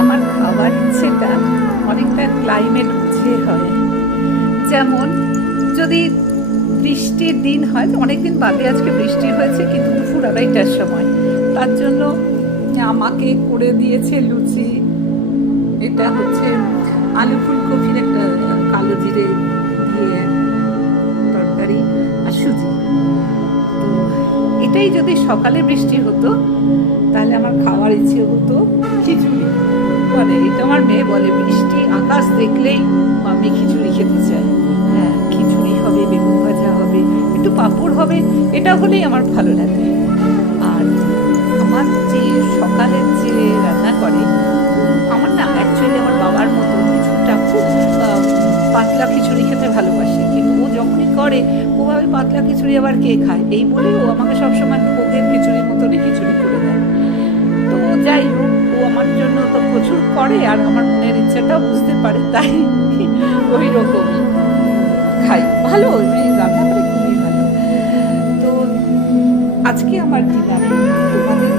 আমার খাবার ইচ্ছেটা অনেকটা ক্লাইমেট বুঝে হয়। যেমন যদি বৃষ্টির দিন হয়, অনেক দিন বাদে আজকে বৃষ্টি হয়েছে কিন্তু দুপুর 2:30টার সময়, তার জন্য আমাকে করে দিয়েছে লুচি। এটা হচ্ছে আলু ফুলকপির একটা কালো জিরে দিয়ে তরকারি আর সুজি। তো এটাই যদি সকালে বৃষ্টি হতো তাহলে আমার খাওয়ার ইচ্ছে হতো খিচুড়ি। মানে এটা আমার মেয়ে বলে, বৃষ্টি আকাশ দেখলেই আমি খিচুড়ি খেতে চাই। হ্যাঁ, খিচুড়ি হবে, বেগুন ভাজা হবে, একটু পাঁপড় হবে, এটা হলেই আমার ভালো লাগে। আর আমার যে সকালের যে রান্না করে, আমার না অ্যাকচুয়ালি আমার বাবার মতো কিছুটা খুব পাতলা খিচুড়ি খেতে ভালোবাসে, কিন্তু ও যখনই করে ও ভাবে পাতলা খিচুড়ি আবার কে খায়, এই বলে ও আমাকে সবসময় ভোগের খিচুড়ির মতনই খিচুড়ি করে দেয়। তো যাই হোক, ও আমার জন্য তো প্রচুর করে আর আমার মনের ইচ্ছাটাও বুঝতে পারে, তাই ওই রকমই খাই। ভালো রান্না করে, খুবই ভালো। তো আজকে আমার ডিনারে তোমাদের